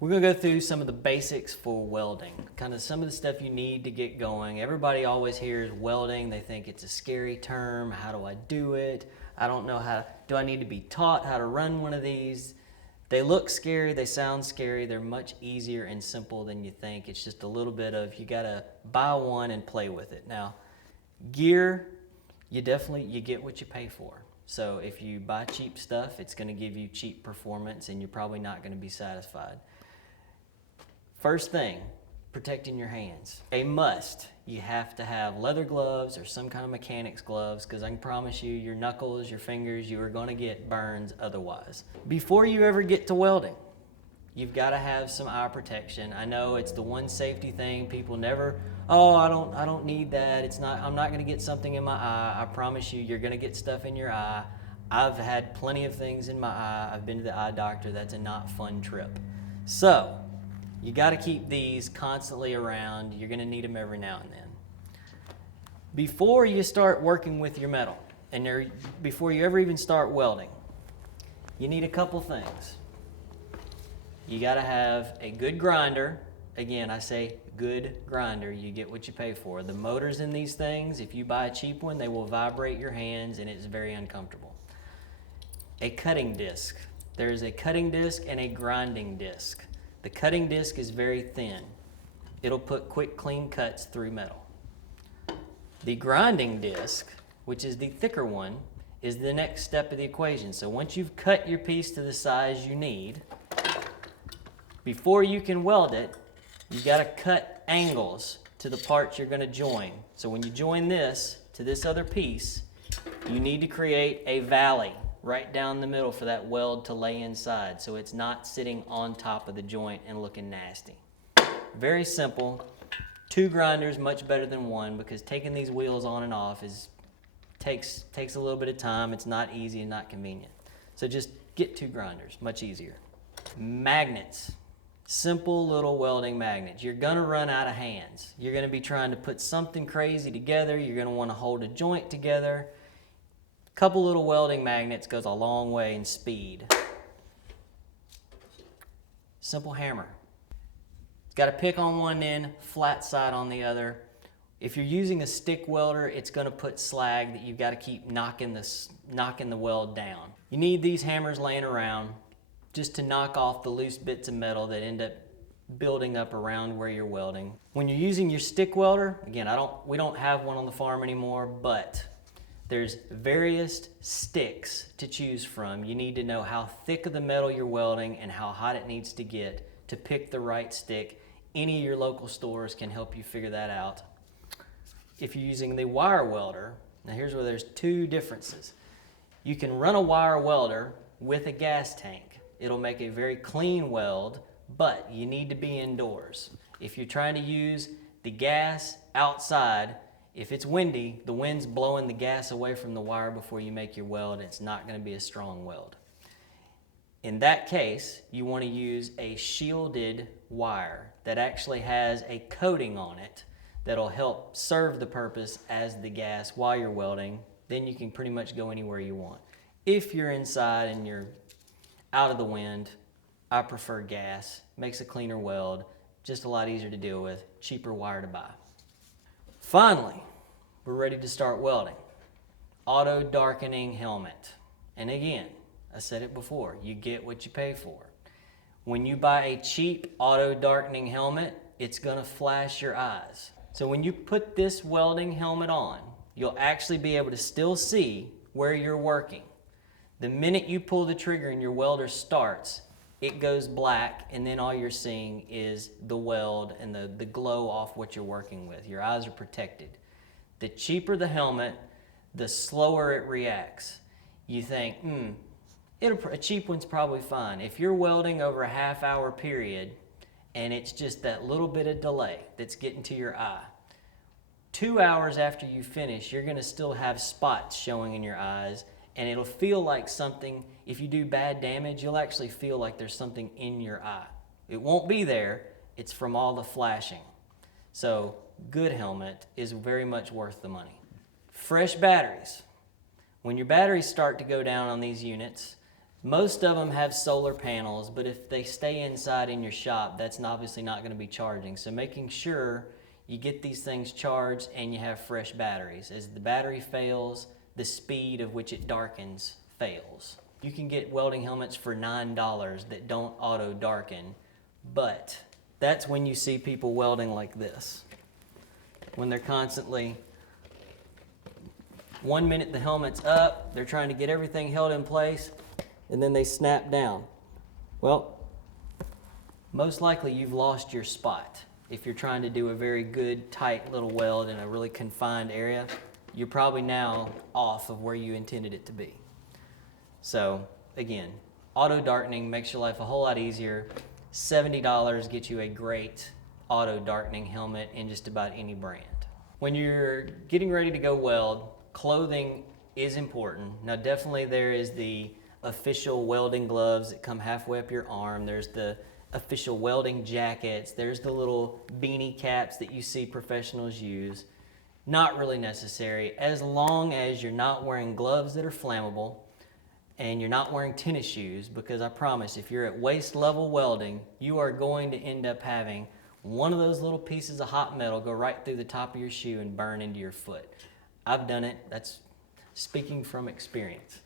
We're going to go through some of the basics for welding, kind of some of the stuff you need to get going. Everybody always hears welding. They think it's a scary term. How do I do it? I don't know how. Do I need to be taught how to run one of these? They look scary. They sound scary. They're much easier and simple than you think. It's just a little bit of you got to buy one and play with it. Now, gear, you get what you pay for. So if you buy cheap stuff, it's going to give you cheap performance and you're probably not going to be satisfied. First thing, protecting your hands. A must. You have to have leather gloves or some kind of mechanics gloves because I can promise you your knuckles, your fingers, you are going to get burns otherwise. Before you ever get to welding, you've got to have some eye protection. I know it's the one safety thing. People never, oh, I don't need that. I'm not going to get something in my eye. I promise you, you're going to get stuff in your eye. I've had plenty of things in my eye. I've been to the eye doctor. That's a not fun trip. So, you got to keep these constantly around. You're going to need them every now and then. Before you start working with your metal, and before you ever even start welding, you need a couple things. You got to have a good grinder. Again, I say good grinder. You get what you pay for. The motors in these things, if you buy a cheap one, they will vibrate your hands and it's very uncomfortable. A cutting disc. There's a cutting disc and a grinding disc. The cutting disc is very thin. It'll put quick, clean cuts through metal. The grinding disc, which is the thicker one, is the next step of the equation. So once you've cut your piece to the size you need, before you can weld it, you got to cut angles to the parts you're going to join. So when you join this to this other piece, you need to create a valley right down the middle for that weld to lay inside so it's not sitting on top of the joint and looking nasty. Very simple. 2 grinders, much better than 1 because taking these wheels on and off takes a little bit of time. It's not easy and not convenient. So just get 2 grinders, much easier. Magnets. Simple little welding magnets. You're going to run out of hands. You're going to be trying to put something crazy together. You're going to want to hold a joint together. Couple little welding magnets goes a long way in speed. Simple hammer. It's got a pick on one end, flat side on the other. If you're using a stick welder, it's going to put slag that you've got to keep knocking the weld down. You need these hammers laying around just to knock off the loose bits of metal that end up building up around where you're welding. When you're using your stick welder, again, we don't have one on the farm anymore, but there's various sticks to choose from. You need to know how thick of the metal you're welding and how hot it needs to get to pick the right stick. Any of your local stores can help you figure that out. If you're using the wire welder, now here's where there's 2 differences. You can run a wire welder with a gas tank. It'll make a very clean weld, but you need to be indoors. If you're trying to use the gas outside, if it's windy, the wind's blowing the gas away from the wire before you make your weld, and it's not going to be a strong weld. In that case, you want to use a shielded wire that actually has a coating on it that'll help serve the purpose as the gas while you're welding. Then you can pretty much go anywhere you want. If you're inside and you're out of the wind, I prefer gas. Makes a cleaner weld, just a lot easier to deal with, cheaper wire to buy. Finally, we're ready to start welding. Autodarkening Helmet. And again, I said it before, you get what you pay for. When you buy a cheap auto-darkening helmet, it's going to flash your eyes. So when you put this welding helmet on, you'll actually be able to still see where you're working. The minute you pull the trigger and your welder starts, it goes black, and then all you're seeing is the weld and the glow off what you're working with. Your eyes are protected. The cheaper the helmet, the slower it reacts. You think, a cheap one's probably fine. If you're welding over a half-hour period and it's just that little bit of delay that's getting to your eye, 2 hours after you finish, you're going to still have spots showing in your eyes, and it'll feel like something. If you do bad damage, you'll actually feel like there's something in your eye. It won't be there. It's from all the flashing. So good helmet is very much worth the money. Fresh batteries. When your batteries start to go down on these units, Most of them have solar panels, but if they stay inside in your shop, that's obviously not going to be charging. So making sure you get these things charged and you have fresh batteries. As the battery fails, the speed of which it darkens fails. You can get welding helmets for $9 that don't auto darken, but that's when you see people welding like this. When they're constantly, 1 minute the helmet's up, they're trying to get everything held in place, and then they snap down. Well, most likely you've lost your spot. If you're trying to do a very good, tight little weld in a really confined area, you're probably now off of where you intended it to be. So again, auto darkening makes your life a whole lot easier. $70 gets you a great auto darkening helmet in just about any brand. When you're getting ready to go weld, clothing is important. Now definitely there is the official welding gloves that come halfway up your arm. There's the official welding jackets. There's the little beanie caps that you see professionals use. Not really necessary, as long as you're not wearing gloves that are flammable and you're not wearing tennis shoes, because I promise if you're at waist level welding, you are going to end up having one of those little pieces of hot metal go right through the top of your shoe and burn into your foot. I've done it. That's speaking from experience.